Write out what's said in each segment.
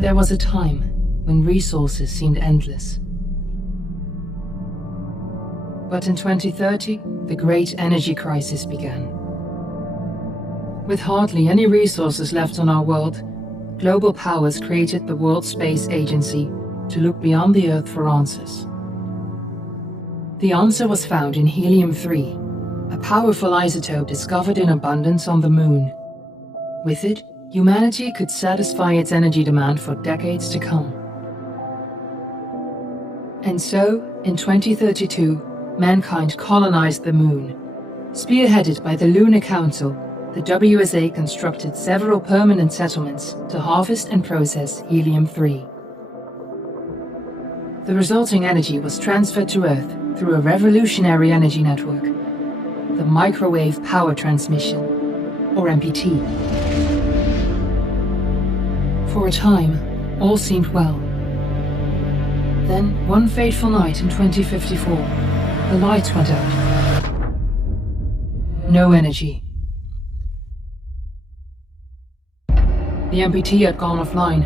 There was a time when resources seemed endless. But in 2030, the great energy crisis began. With hardly any resources left on our world, global powers created the World Space Agency to look beyond the Earth for answers. The answer was found in helium-3, a powerful isotope discovered in abundance on the Moon. With it, humanity could satisfy its energy demand for decades to come. And so, in 2032, mankind colonized the Moon. Spearheaded by the Lunar Council, the WSA constructed several permanent settlements to harvest and process helium-3. The resulting energy was transferred to Earth through a revolutionary energy network, the Microwave Power Transmission, or MPT. For a time, all seemed well. Then, one fateful night in 2054, the lights went out. No energy. The MPT had gone offline,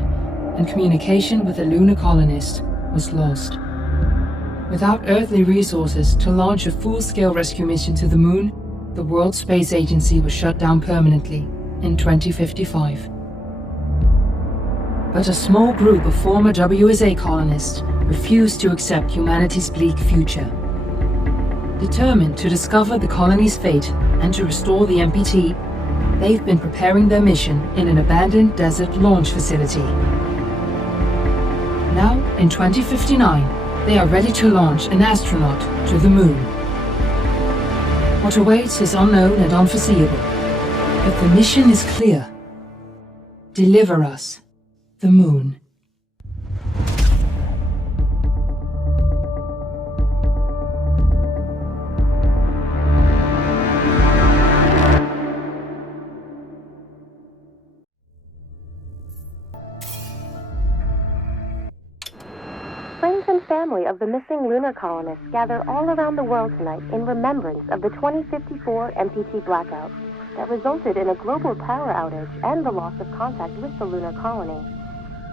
and communication with the lunar colonist was lost. Without earthly resources to launch a full-scale rescue mission to the Moon, the World Space Agency was shut down permanently in 2055. But a small group of former WSA colonists refused to accept humanity's bleak future. Determined to discover the colony's fate and to restore the MPT, they've been preparing their mission in an abandoned desert launch facility. Now, in 2059, they are ready to launch an astronaut to the Moon. What awaits is unknown and unforeseeable, but the mission is clear. Deliver us the Moon. Friends and family of the missing lunar colonists gather all around the world tonight in remembrance of the 2054 MPT blackout that resulted in a global power outage and the loss of contact with the lunar colony.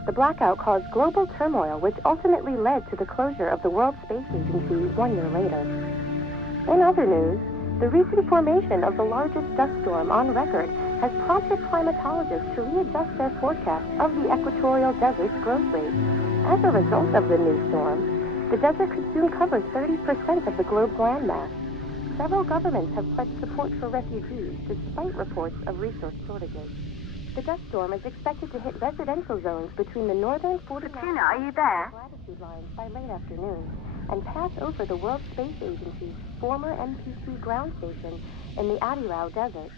The blackout caused global turmoil, which ultimately led to the closure of the World Space Agency 1 year later. In other news, the recent formation of the largest dust storm on record has prompted climatologists to readjust their forecast of the equatorial desert's growth rate. As a result of the new storm, the desert could soon cover 30% of the globe's landmass. Several governments have pledged support for refugees, despite reports of resource shortages. The dust storm is expected to hit residential zones between the northern 40 are you there? latitude lines by late afternoon and pass over the World Space Agency's former MPT ground station in the Adirau Desert.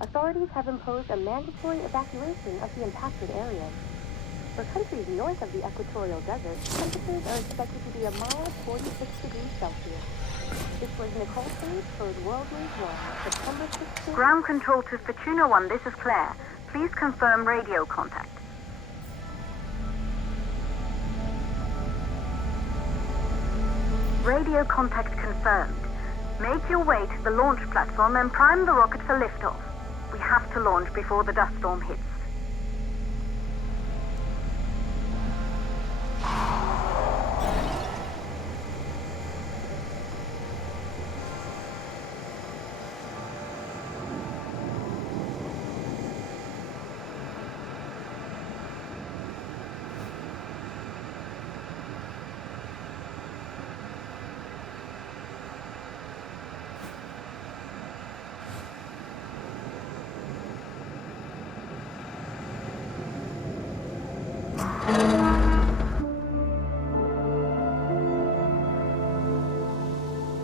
Authorities have imposed a mandatory evacuation of the impacted areas. For countries north of the equatorial desert, temperatures are expected to be a mild 46 degrees Celsius. This was Nicole Page for World News 1, September 16th. Ground control to Fortuna 1, this is Claire. Please confirm radio contact. Radio contact confirmed. Make your way to the launch platform and prime the rocket for liftoff. We have to launch before the dust storm hits.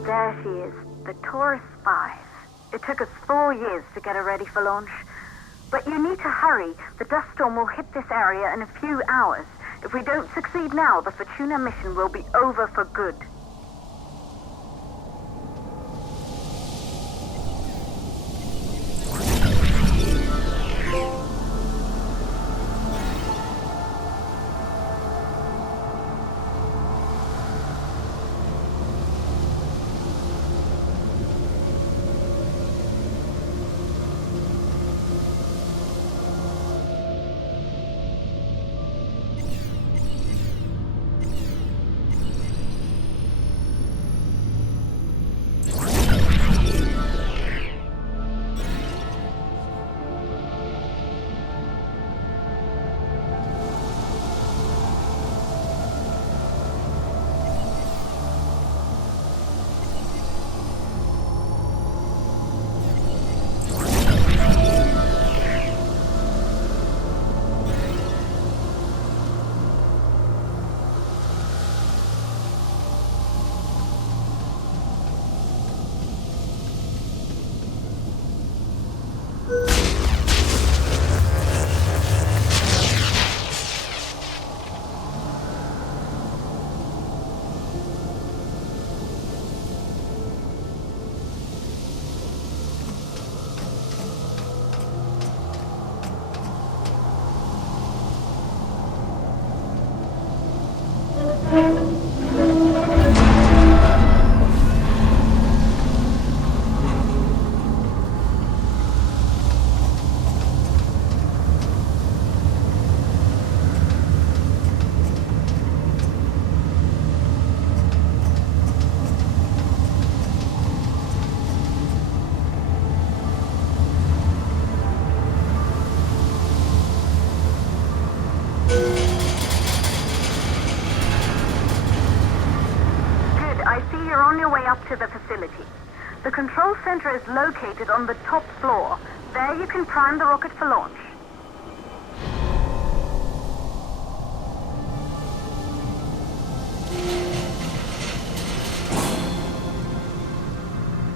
There she is, the Taurus 5. It took us 4 years to get her ready for launch. But you need to hurry. The dust storm will hit this area in a few hours. If we don't succeed now, the Fortuna mission will be over for good. I see you're on your way up to the facility. The control center is located on the top floor. There you can prime the rocket for launch.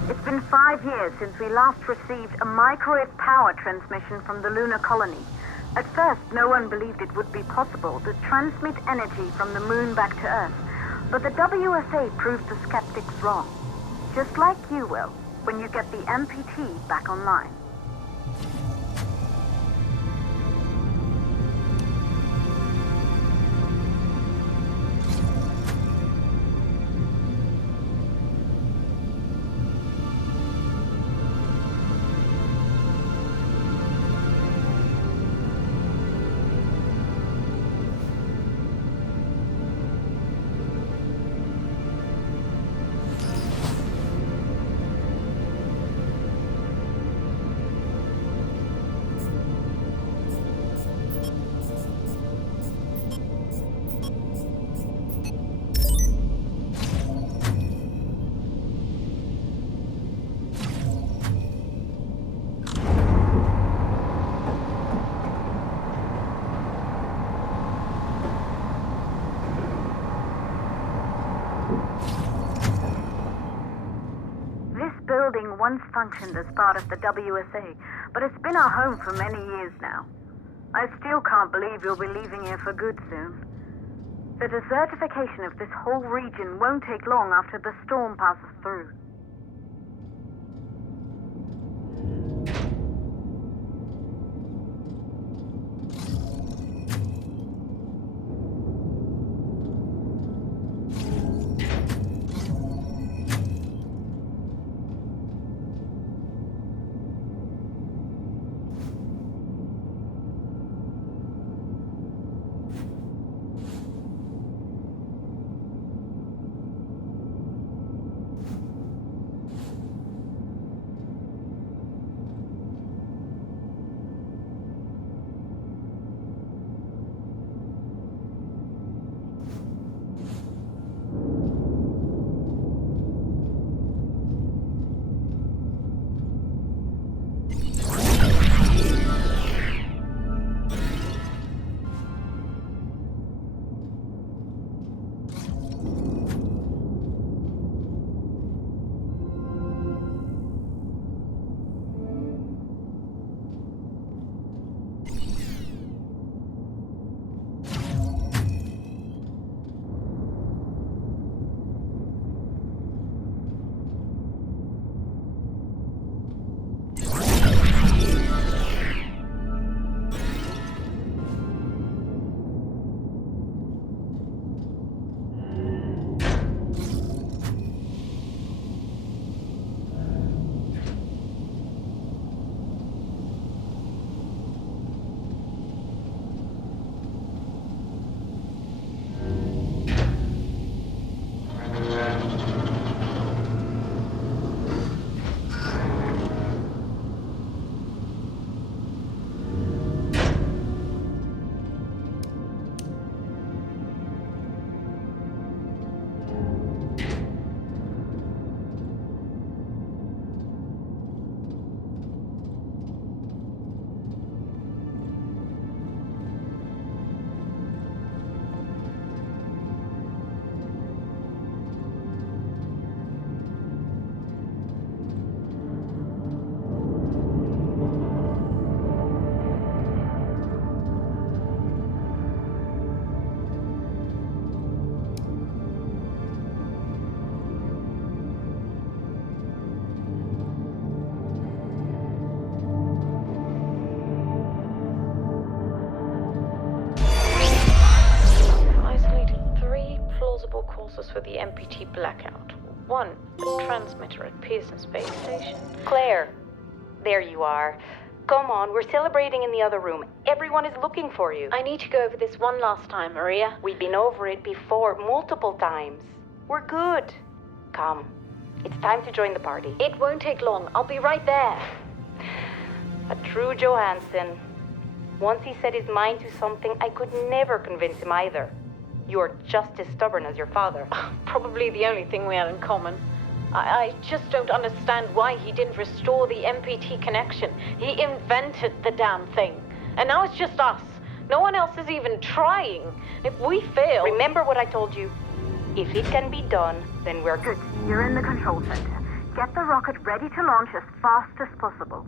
It's been 5 years since we last received a microwave power transmission from the lunar colony. At first, no one believed it would be possible to transmit energy from the moon back to Earth. But the WSA proved the skeptics wrong. Just like you will, when you get the MPT back online. Building once functioned as part of the WSA, but it's been our home for many years now. I still can't believe you'll be leaving here for good soon. The desertification of this whole region won't take long after the storm passes through. 4 courses for the MPT blackout. 1, the transmitter at Pearson Space Station. Claire, there you are. Come on, we're celebrating in the other room. Everyone is looking for you. I need to go over this one last time, Maria. We've been over it before, multiple times. We're good. Come, it's time to join the party. It won't take long. I'll be right there. A true Johansson. Once he set his mind to something, I could never convince him either. You're just as stubborn as your father. Probably the only thing we had in common. I just don't understand why he didn't restore the MPT connection. He invented the damn thing. And now it's just us. No one else is even trying. If we fail... Remember what I told you. If it can be done, then we're good. You're in the control center. Get the rocket ready to launch as fast as possible.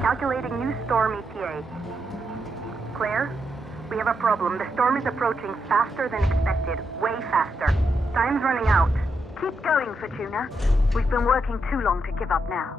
Calculating new storm ETA. Claire? We have a problem. The storm is approaching faster than expected. Way faster. Time's running out. Keep going, Fortuna. We've been working too long to give up now.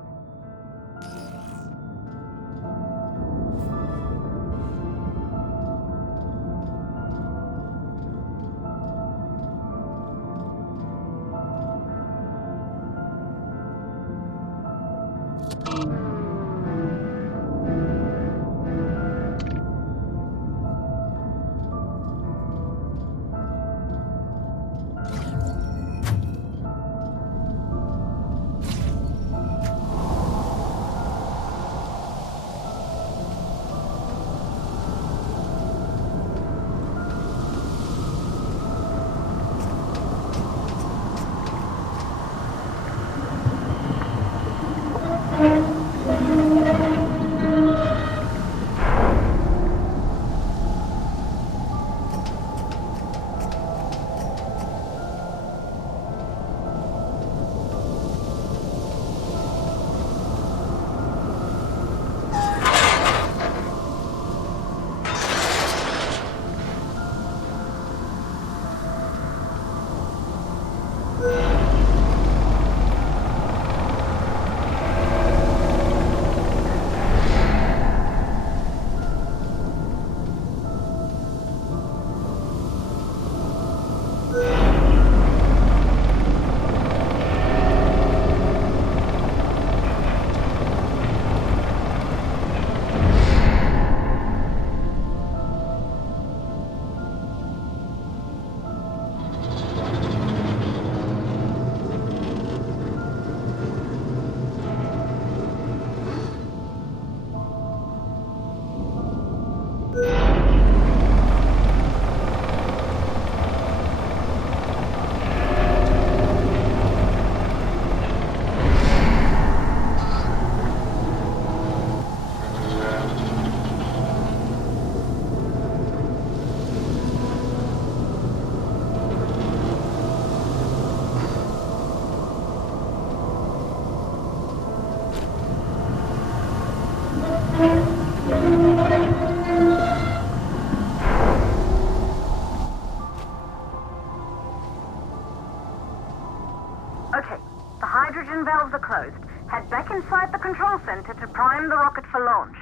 Okay, the hydrogen valves are closed. Head back inside the control center to prime the rocket for launch.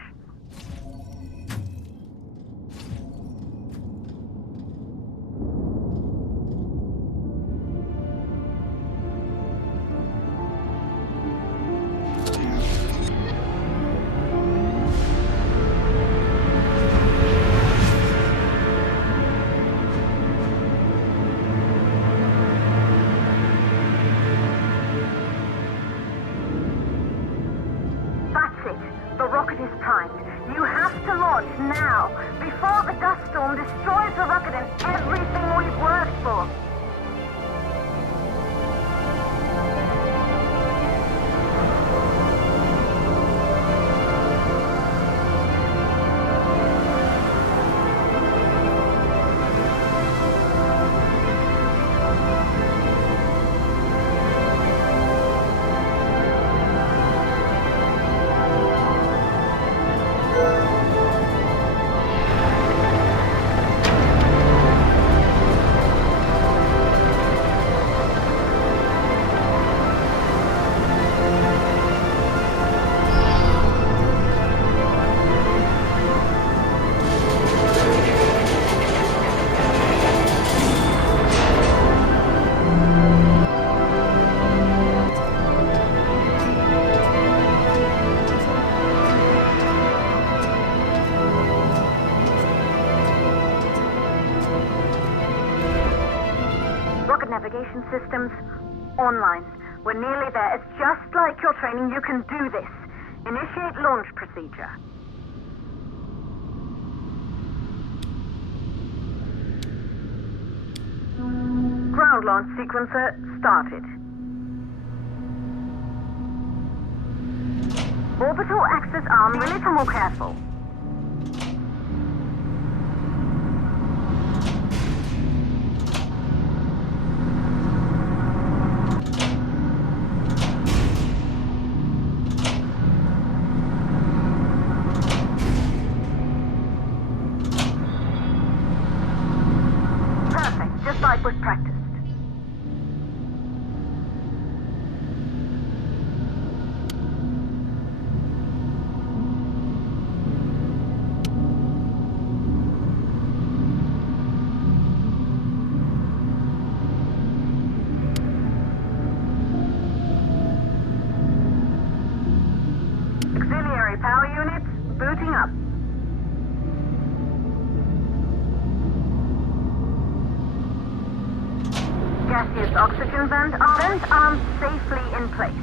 The rocket is primed. You have to launch now, before the dust storm destroys the rocket and everything we've worked for. navigation systems, online. We're nearly there. It's just like your training. You can do this. Initiate launch procedure. Ground launch sequencer started. Orbital axis arm a little more careful. Perfect, just like was practiced. Auxiliary power units booting up. Gaseous oxygen vent arms safely in place.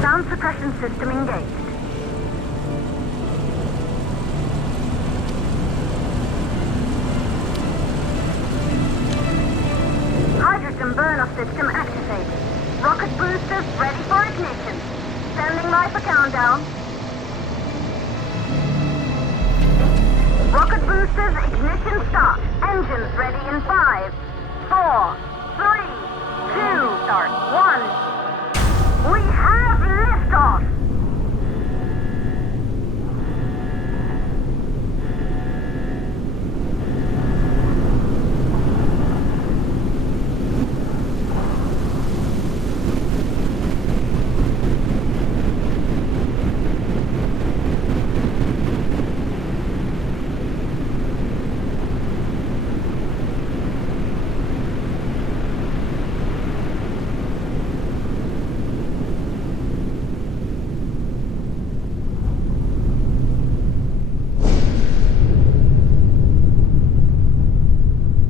Sound suppression system engaged. Hydrogen burn-off system activated. Rocket boosters ready for ignition. Standing by for countdown. Rocket boosters ignition start. Engines ready in 5, 4, 3, 2, start 1. We have liftoff!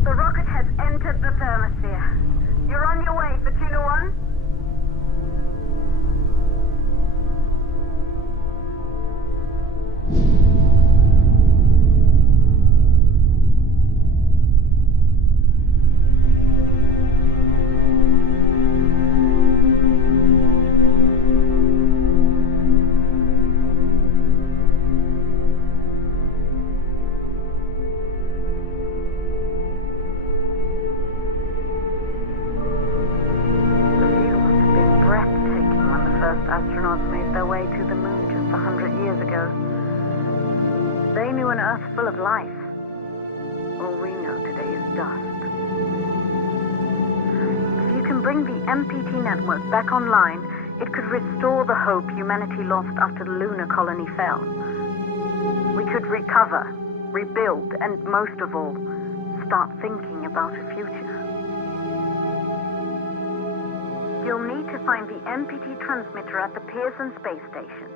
The rocket has entered the thermosphere. You're on your way, Fortuna 1. Astronauts made their way to the moon just 100 years ago. They knew an Earth full of life. All we know today is dust. If you can bring the MPT network back online, it could restore the hope humanity lost after the lunar colony fell. We could recover, rebuild, and most of all, start thinking about a future. You'll need to find the MPT transmitter at the Pearson space station.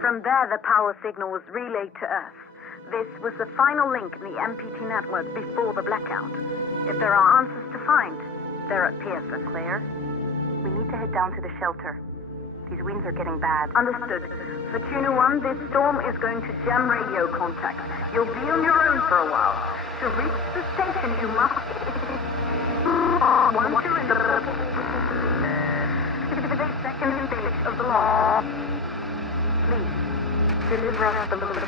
From there, the power signal was relayed to Earth. This was the final link in the MPT network before the blackout. If there are answers to find, they're at Pearson. Claire, we need to head down to the shelter. These winds are getting bad. Understood. Fortuna 1, this storm is going to jam radio contact. You'll be on your own for a while. To reach the station, you must... Once you're in the... second stage of the launch. Please, deliver us the moon.